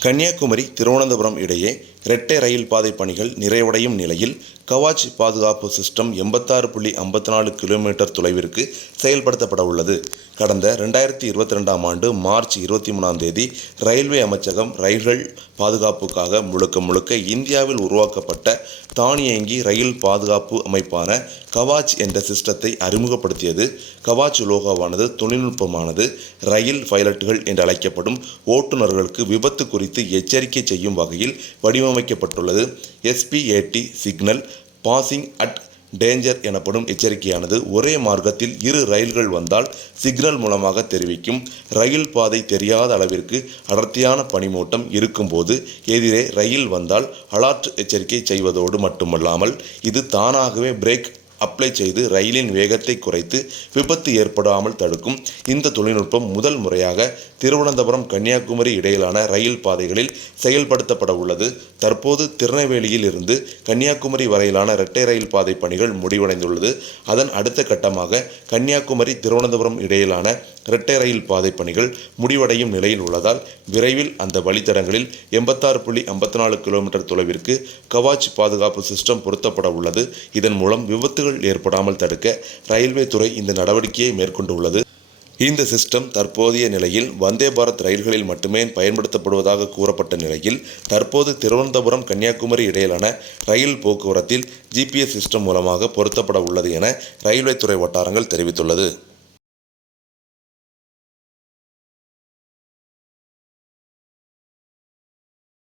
கன்னியாகுமரி திருவனந்தபுரம் இடையே இரட்டை ரயில் பாதை பணிகள் நிறைவடையும் நிலையில் கவாச் பாதுகாப்பு சிஸ்டம் எண்பத்தாறு புள்ளி ஐம்பத்தி நாலு கிலோமீட்டர் தொலைவிற்கு செயல்படுத்தப்பட உள்ளது. கடந்த ரெண்டாயிரத்தி இருபத்தி ரெண்டாம் ஆண்டு மார்ச் இருபத்தி மூணாம் தேதி ரயில்வே அமைச்சகம் ரயில்கள் பாதுகாப்புக்காக முழுக்க முழுக்க இந்தியாவில் உருவாக்கப்பட்ட தானியங்கி ரயில் பாதுகாப்பு அமைப்பான கவாச் என்ற சிஸ்டத்தை அறிமுகப்படுத்தியது. கவாச் லோகோவானது தொழில்நுட்பமானது. ரயில் பைலட்டுகள் என்று அழைக்கப்படும் ஓட்டுநர்களுக்கு விபத்து குறித்து எச்சரிக்கை செய்யும் வகையில் வடிவம் வடிவமைக்கப்பட்டுள்ளது. SPAD signal passing at danger எனப்படும் எச்சரிக்கையானது. ஒரே மார்க்கத்தில் இரு ரயில்கள் வந்தால் சிக்னல் மூலமாக தெரிவிக்கும். ரயில் பாதை தெரியாத அளவிற்கு அடர்த்தியான பனிமூட்டம் இருக்கும்போது எதிரே ரயில் வந்தால் அலாற்று எச்சரிக்கை செய்வதோடு மட்டுமல்லாமல் இது தானாகவே பிரேக் அப்ளை செய்து ரயிலின் வேகத்தை குறைத்து விபத்து ஏற்படாமல் தடுக்கும். இந்த தொழில்நுட்பம் முதல் முறையாக திருவனந்தபுரம் கன்னியாகுமரி இடையிலான ரயில் பாதைகளில் செயல்படுத்தப்பட உள்ளது. தற்போது திருநெல்வேலியில் இருந்து கன்னியாகுமரி வரையிலான இரட்டை ரயில் பாதை பணிகள் முடிவடைந்துள்ளது. அதன் அடுத்த கட்டமாக கன்னியாகுமரி திருவனந்தபுரம் இடையிலான இரட்டை ரயில் பாதை பணிகள் முடிவடையும் நிலையில் உள்ளதால் விரைவில் அந்த வழித்தடங்களில் எண்பத்தாறு புள்ளி ஐம்பத்தி நாலு கிலோமீட்டர் தொலைவிற்கு கவாச் பாதுகாப்பு சிஸ்டம் பொருத்தப்பட உள்ளது. இதன் மூலம் விபத்துகள் ஏற்படாமல் தடுக்க ரயில்வே துறை இந்த நடவடிக்கையை மேற்கொண்டுள்ளது இந்த சிஸ்டம் தற்போதைய நிலையில் வந்தே பாரத் ரயில்களில் மட்டுமே பயன்படுத்தப்படுவதாக கூறப்பட்ட நிலையில் தற்போது திருவனந்தபுரம் கன்னியாகுமரி இடையிலான ரயில் போக்குவரத்தில் ஜிபிஎஸ் சிஸ்டம் மூலமாக பொருத்தப்பட உள்ளது என ரயில்வே துறை வட்டாரங்கள் தெரிவித்துள்ளது.